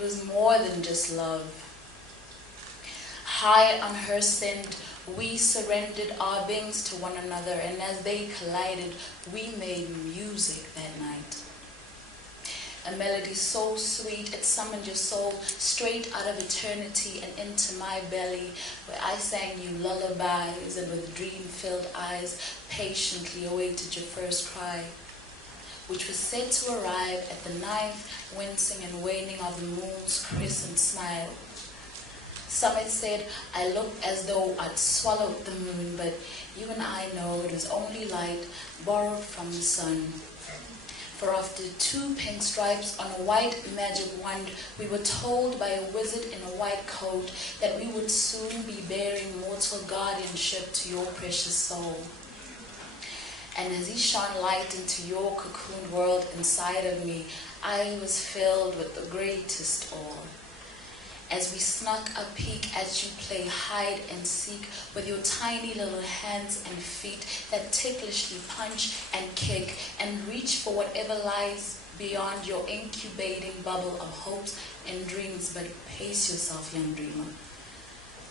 it was more than just love. High on her scent, we surrendered our beings to one another, and as they collided, we made music that night. A melody so sweet, it summoned your soul straight out of eternity and into my belly, where I sang you lullabies and with dream-filled eyes patiently awaited your first cry, which was said to arrive at the 9th wincing and waning of the moon's crescent smile. Some had said I looked as though I'd swallowed the moon, but you and I know it was only light borrowed from the sun. For after 2 pink stripes on a white magic wand, we were told by a wizard in a white coat that we would soon be bearing mortal guardianship to your precious soul. And as he shone light into your cocooned world inside of me, I was filled with the greatest awe. As we snuck a peek at you play hide and seek with your tiny little hands and feet that ticklishly punch and kick and reach for whatever lies beyond your incubating bubble of hopes and dreams, but pace yourself, young dreamer.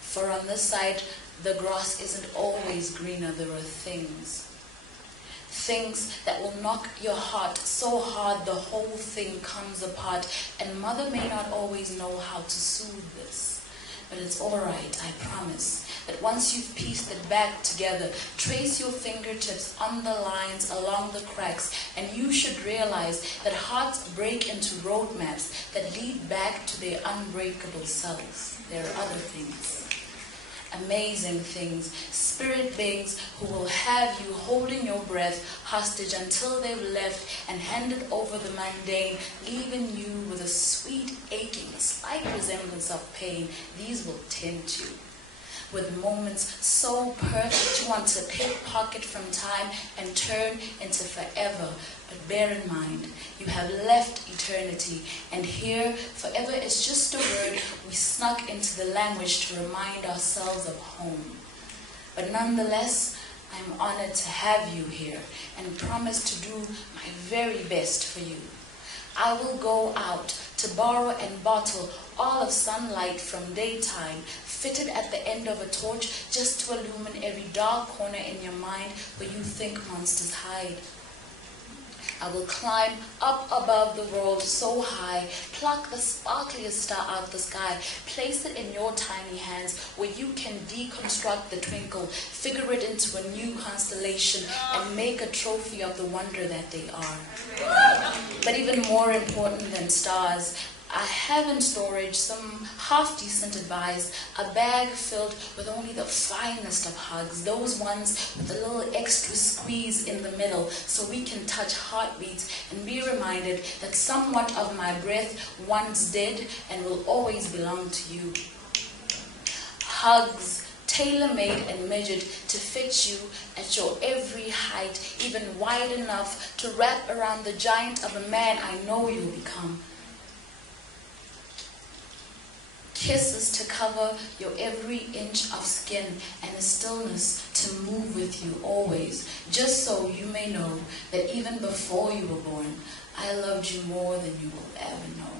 For on this side, the grass isn't always greener. There are things that will knock your heart so hard the whole thing comes apart, and mother may not always know how to soothe this, but it's all right, I promise, that once you've pieced it back together, trace your fingertips on the lines along the cracks, and you should realize that hearts break into roadmaps that lead back to their unbreakable selves. There are other things. Amazing things, spirit beings who will have you holding your breath hostage until they've left and handed over the mundane, leaving you with a sweet aching, a slight resemblance of pain. These will tempt you with moments so perfect you want to pickpocket from time and turn into forever. But bear in mind, you have left eternity, and here forever is just a word we snuck into the language to remind ourselves of home. But nonetheless, I'm honored to have you here and promise to do my very best for you. I will go out to borrow and bottle all of sunlight from daytime, fitted at the end of a torch just to illumine every dark corner in your mind where you think monsters hide. I will climb up above the world so high, pluck the sparkliest star out the sky, place it in your tiny hands where you can deconstruct the twinkle, figure it into a new constellation, and make a trophy of the wonder that they are. But even more important than stars, I have in storage some half-decent advice, a bag filled with only the finest of hugs, those ones with a little extra squeeze in the middle so we can touch heartbeats and be reminded that somewhat of my breath once did and will always belong to you. Hugs tailor-made and measured to fit you at your every height, even wide enough to wrap around the giant of a man I know you'll become. Kisses to cover your every inch of skin, and a stillness to move with you always, just so you may know that even before you were born, I loved you more than you will ever know.